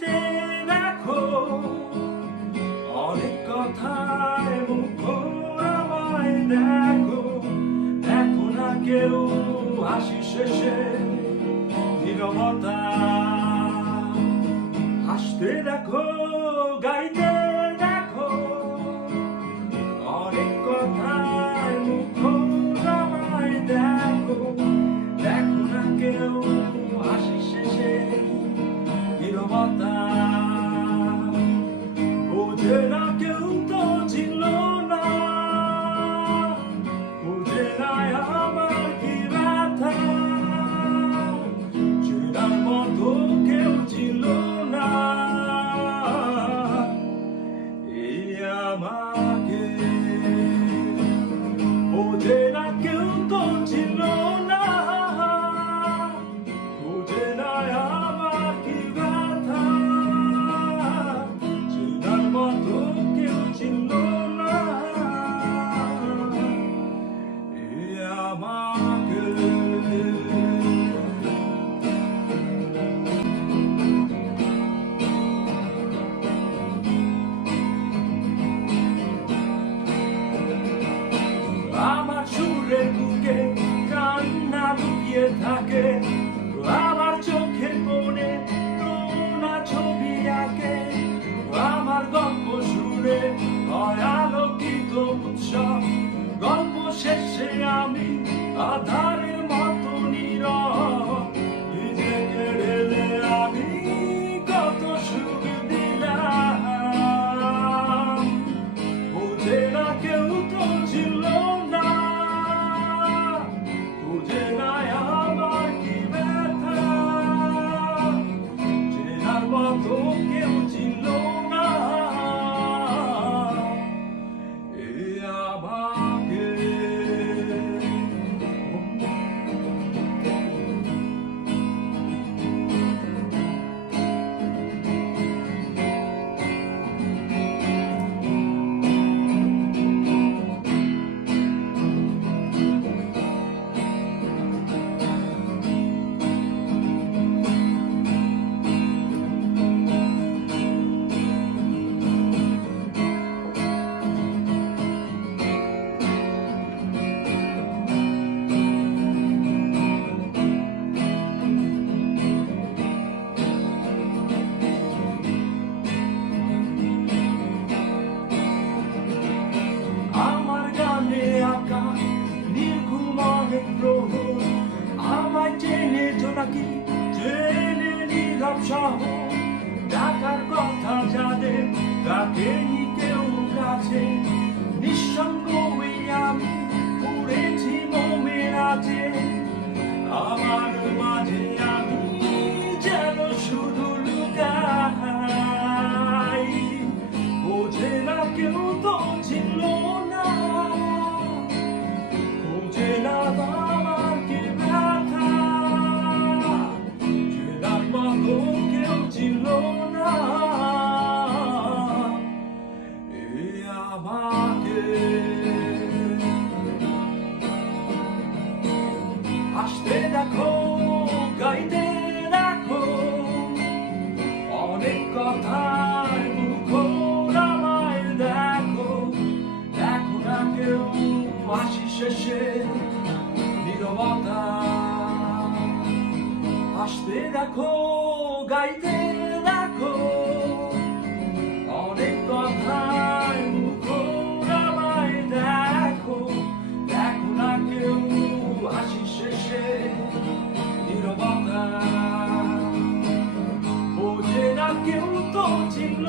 গাইতে দেখো অনেক কথায় মুখর আমায় দেখো, দেখো না কেউ হাসি শেষে নীরবতা। হাসতে দেখো গাইতে দেখো অনেক কথায় মুখর আমায় দেখো, দেখো না কেউ হাসি শেষে নীরবতা। বোঝে না কেউ তো ছিল না, বোঝে না আমার কি ব্যথা, চেনার মতো কেউ ছিল না এই আমাকে। বোঝে না কেউ তো ছিল না, বোঝে না আমার কি ব্যথা, চেনার মতো কেউ ছিল না এই আমাকে। আমার সুরের বুকে কান্না লুকিয়ে থাকে, আমার চোখের কোণে না ছবি আঁকে, আমার গল্প সুরে হয় আলোকিত উৎসব, গল্প শেষে আমি আধারের মতো নীরব, নিজেকে ঢেলে আমি কত সুখ দিলাম। বোঝে না কেউ তো ছিল না, বোঝে না আমার কি ব্যথা, চেনার মতো কেউ ছিল না এই আমাকে। আমায় চেনে জোনাকি চেনে নীরব শহর, ডাকার কথা যাদের ডাকেনি কেউ কাছে, নিঃসঙ্গ হয়ে আমি পড়েছি মোমের আছে, আমার মাঝে আমি যেন শুধু লুকাই। বোঝে না কেউ তো ছিল না, বোঝে না আমার কি ব্যথা, চেনার মতো কেউ ছিল না এই আমাকে। হাসতে দেখো গাইতে দেখো অনেক কথায় মুখর আমায় দেখো, দেখো না কেউ হাসি শেষে নীরবতা। হাসতে দেখো গাইতে দেখো অনেক কথায় মুখর আমায় দেখো, দেখো না কেউ হাসি শেষে নীরবতা। বোঝে না কেউ তো ছিল